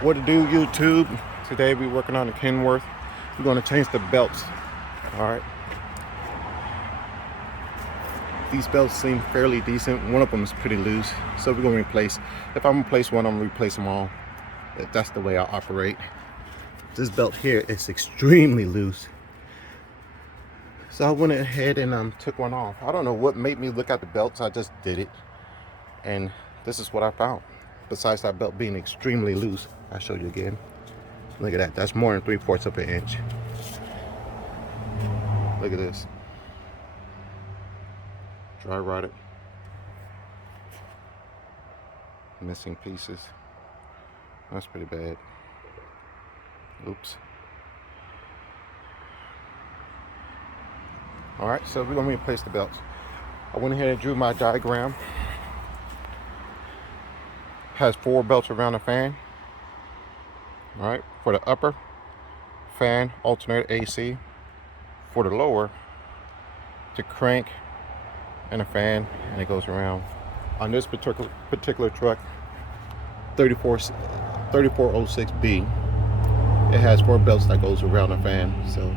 What to do, YouTube? Today we're working on the Kenworth. We're going to change the belts. Alright. These belts seem fairly decent. One of them is pretty loose. So we're going to replace. If I'm going to replace one, I'm going to replace them all. That's the way I operate. This belt here is extremely loose. So I went ahead and took one off. I don't know what made me look at the belts. I just did it. And this is what I found. Besides that belt being extremely loose. I'll show you again. Look at that. That's more than 3/4 of an inch. Look at this. Dry rotted. Missing pieces. That's pretty bad. Oops. Alright, so we're going to replace the belts. I went ahead and drew my diagram. Has 4 belts around the fan. Alright, for the upper, fan, alternator, AC. For the lower, the crank and a fan, and it goes around. On this particular truck, 3406B, it has 4 belts that goes around the fan. So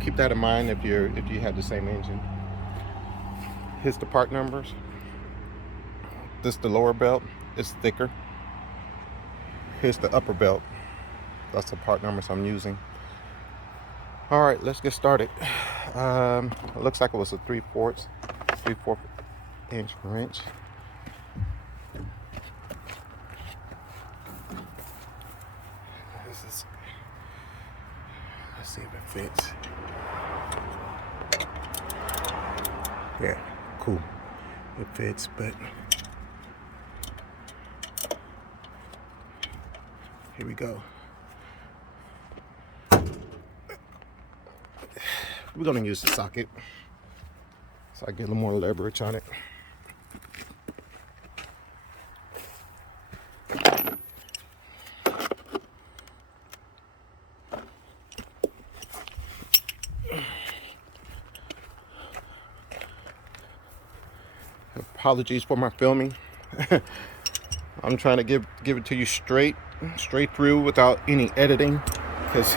keep that in mind if you have the same engine. Here's the part numbers. This is the lower belt. It's thicker. Here's the upper belt. That's the part numbers I'm using. All right, let's get started. It looks like it was a 3/4 inch wrench. Let's see if it fits. Yeah, cool. It fits, but here we go. We're gonna use the socket so I get a little more leverage on it. Apologies for my filming. I'm trying to give it to you straight through without any editing, because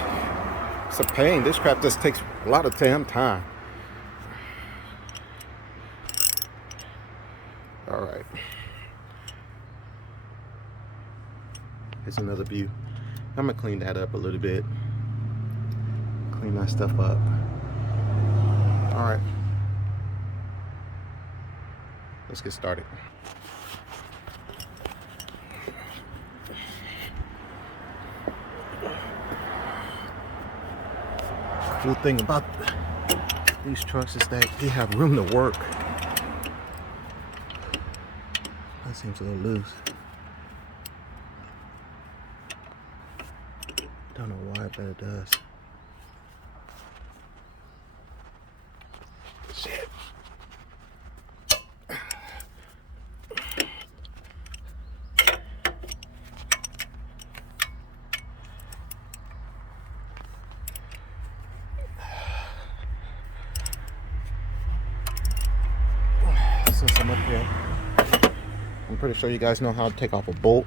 it's a pain. This crap just takes a lot of damn time. All right, here's another view. I'm gonna clean that up a little bit, clean that stuff up. All right, let's get started. The good thing about these trucks is that they have room to work. That seems a little loose. Don't know why, but it does. Shit. Since I'm up here, I'm pretty sure you guys know how to take off a bolt.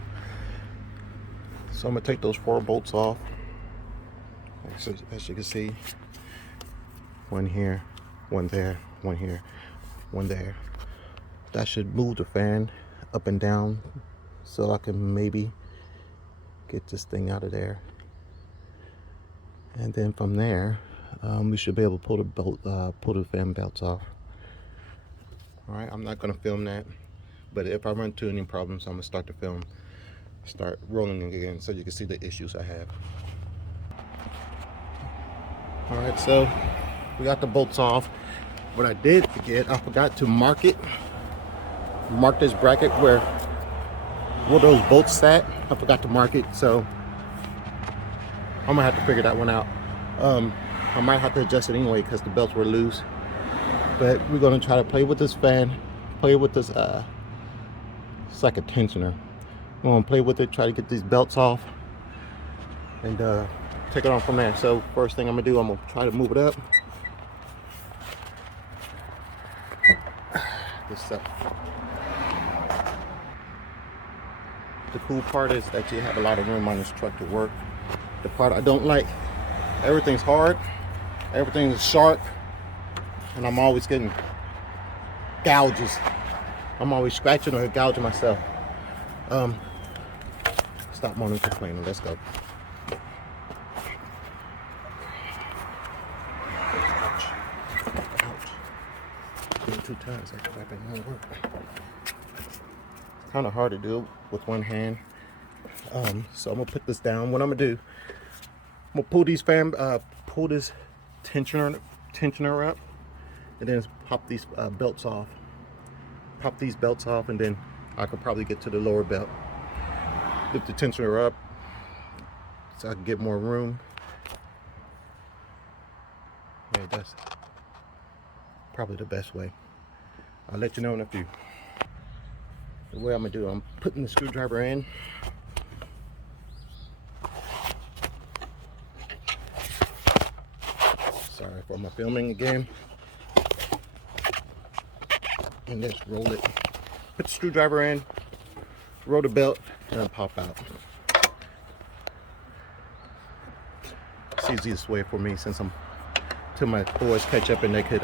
So I'm gonna take those 4 bolts off. So, as you can see, one here, one there, one here, one there. That should move the fan up and down so I can maybe get this thing out of there. And then from there, we should be able to pull the fan belts off. All right, I'm not gonna film that, but if I run into any problems, I'm gonna start the film, start rolling again, so you can see the issues I have. All right, so we got the bolts off. What I did forget, I forgot to mark this bracket where those bolts sat. I forgot to mark it, so I'm gonna have to figure that one out. I might have to adjust it anyway because the belts were loose. But we're gonna try to play with this fan, play with this, it's like a tensioner. I'm gonna play with it, try to get these belts off, and take it on from there. So first thing I'm gonna do, I'm gonna try to move it up. This stuff. the cool part is that you have a lot of room on this truck to work. The part I don't like, everything's hard, everything is sharp, and I'm always getting gouges. I'm always scratching or gouging myself. Stop moaning and complaining. Let's go. Ouch. Ouch. Did it 2 times. That weapon won't work. It's kind of hard to do with one hand. So I'm gonna put this down. What I'm gonna do, I'm gonna pull these pull this tensioner up, and then pop these belts off. Pop these belts off, and then I could probably get to the lower belt. Lift the tensioner up so I can get more room. Yeah, that's probably the best way. I'll let you know in a few. The way I'm gonna do, I'm putting the screwdriver in. Sorry for my filming again. And just roll it. Put the screwdriver in, roll the belt, and then pop out. It's the easiest way for me since I'm till my boys catch up and they could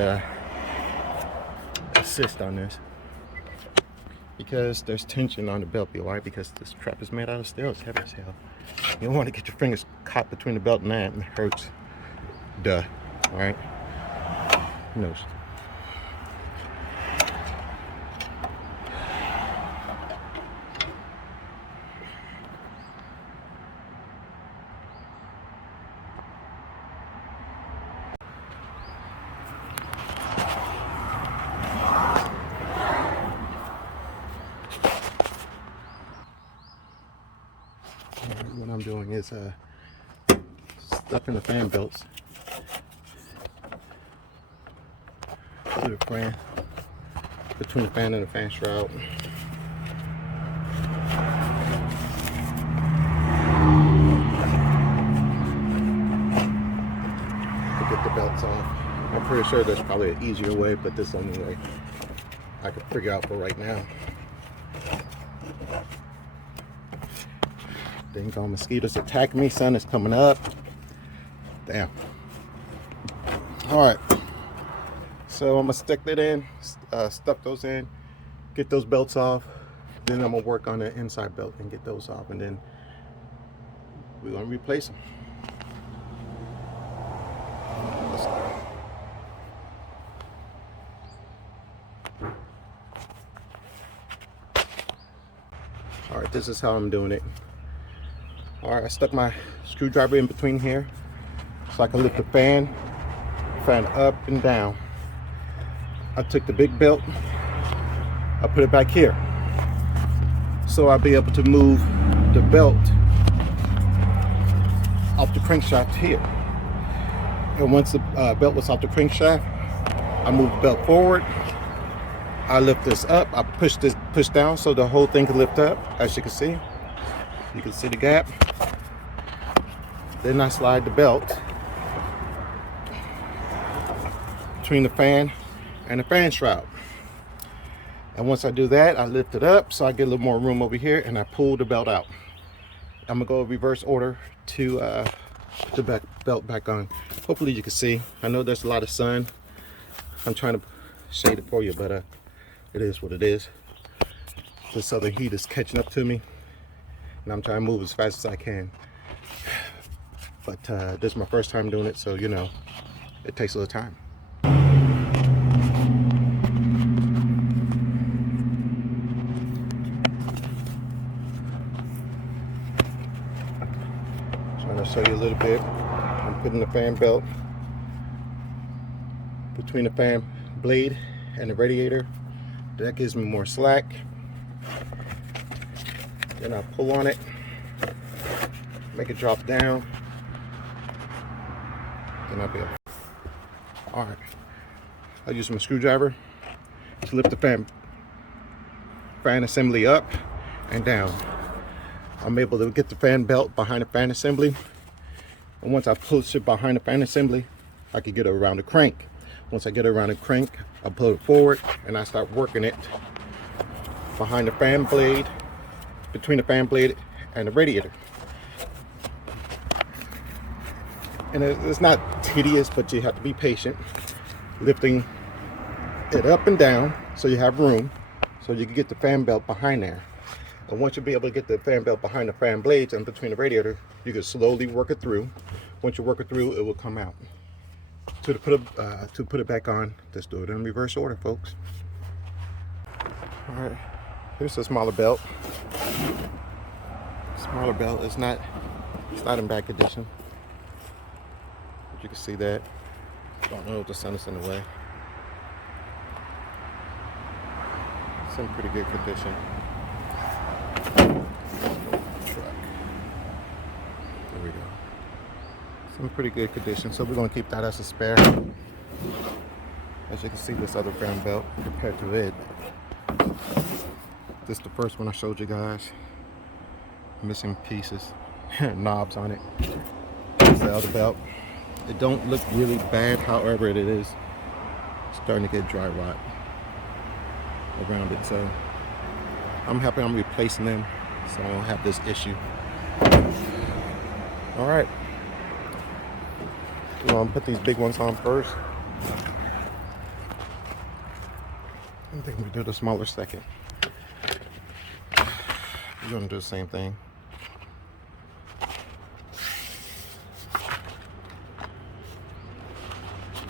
assist on this. Because there's tension on the belt. Why? Because this strap is made out of steel. It's heavy as hell. You don't want to get your fingers caught between the belt and that. It hurts. Duh. Alright? Who knows? What I'm doing is stuffing the fan belts to the fan, between the fan and the fan shroud. To get the belts off. I'm pretty sure there's probably an easier way, but this is the only way I can figure out for right now. Dang on, mosquitoes attack me. Sun is coming up. Damn. Alright. So I'm gonna stick that in, stuff those in, get those belts off. Then I'm gonna work on the inside belt and get those off, and then we're gonna replace them. Let's go. Alright, this is how I'm doing it. Alright, I stuck my screwdriver in between here so I can lift the fan up and down. I took the big belt, I put it back here so I'll be able to move the belt off the crankshaft here. And once the belt was off the crankshaft, I move the belt forward, I lift this up, I push down so the whole thing can lift up. As you can see the gap. Then I slide the belt between the fan and the fan shroud. And once I do that, I lift it up so I get a little more room over here, and I pull the belt out. I'm gonna go reverse order to put the belt back on. Hopefully you can see. I know there's a lot of sun. I'm trying to shade it for you, but it is what it is. The southern heat is catching up to me, and I'm trying to move as fast as I can. But this is my first time doing it, so you know, it takes a little time. Trying to show you a little bit. I'm putting the fan belt between the fan blade and the radiator. That gives me more slack. Then I pull on it, make it drop down, then I'll be able. Alright, I'll use my screwdriver to lift the fan assembly up and down. I'm able to get the fan belt behind the fan assembly, and once I push it behind the fan assembly, I can get it around the crank. Once I get it around the crank, I pull it forward and I start working it behind the fan blade between the fan blade and the radiator. And it's not tedious, but you have to be patient, lifting it up and down so you have room, so you can get the fan belt behind there. And once you be able to get the fan belt behind the fan blades and between the radiator, you can slowly work it through. Once you work it through, it will come out. To put it back on, just do it in reverse order, folks. All right, here's a smaller belt. Smaller belt. It's not in bad condition. You can see that. Don't know if the sun is in the way. It's in pretty good condition. There we go. It's in pretty good condition, so we're going to keep that as a spare. As you can see, this other fan belt compared to it. This is the first one I showed you guys. Missing pieces, knobs on it. This is the other belt. It don't look really bad, however it is starting to get dry rot around it. So I'm happy I'm replacing them so I don't have this issue. All right, we're gonna put these big ones on first. I think we do the smaller second. We're gonna do the same thing.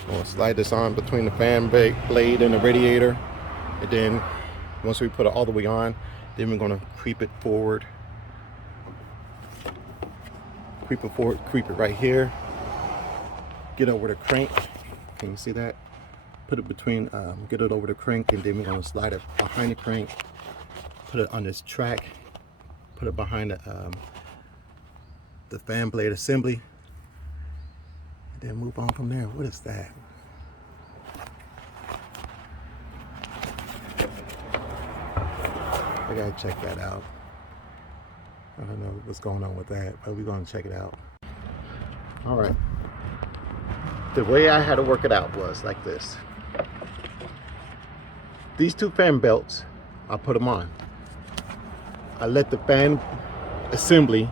We'll slide this on between the fan blade and the radiator, and then once we put it all the way on, then we're going to creep it forward, creep it right here, get over the crank. Can you see that? Put it between, get it over the crank, and then we're going to slide it behind the crank, put it on this track, put it behind the fan blade assembly. Then move on from there. What is that? I gotta check that out. I don't know what's going on with that, but we're gonna check it out. All right. The way I had to work it out was like this. These two fan belts, I put them on. I let the fan assembly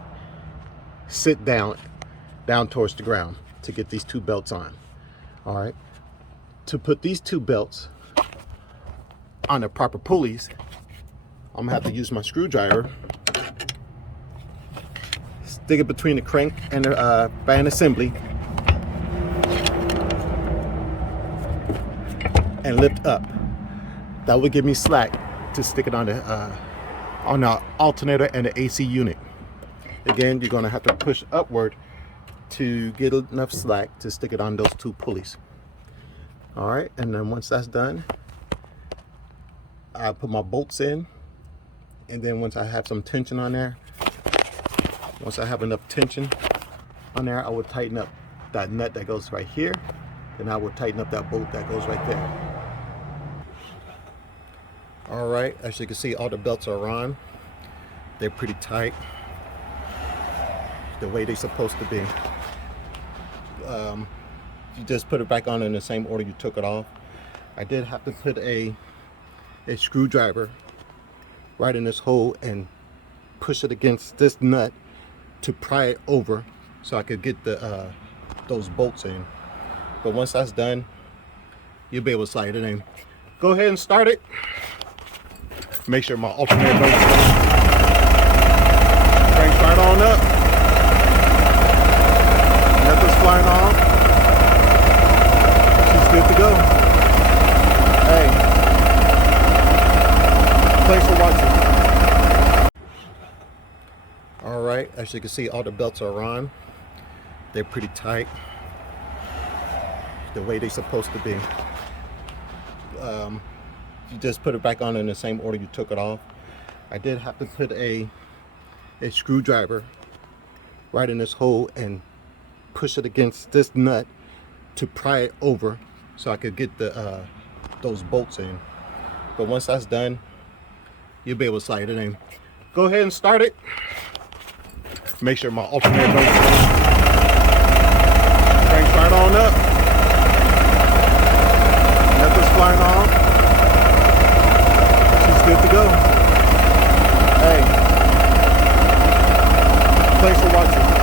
sit down towards the ground to get these two belts on. All right, to put these two belts on the proper pulleys, I'm gonna have to use my screwdriver, stick it between the crank and the fan assembly, and lift up. That would give me slack to stick it on the alternator and the AC unit. Again, you're gonna have to push upward to get enough slack to stick it on those two pulleys. All right, and then once that's done, I put my bolts in, and then once I have some tension on there, once I have enough tension on there, I will tighten up that nut that goes right here, and I will tighten up that bolt that goes right there. All right, as you can see, all the belts are on. They're pretty tight, the way they're supposed to be. You just put it back on in the same order you took it off. I did have to put a screwdriver right in this hole and push it against this nut to pry it over so I could get the those bolts in. But once that's done, you'll be able to slide it in. Go ahead and start it. Make sure my alternator cranks right on up. Nothing's flying off. She's good to go. Hey, thanks for watching. All right, as you can see, all the belts are on. They're pretty tight, the way they're supposed to be. You just put it back on in the same order you took it off. I did have to put a screwdriver right in this hole and push it against this nut to pry it over so I could get the those bolts in. But once that's done, you'll be able to slide it in. Go ahead and start it. Make sure my alternator cranks right on up. Nothing's flying off. She's good to go. Hey, Thanks for watching.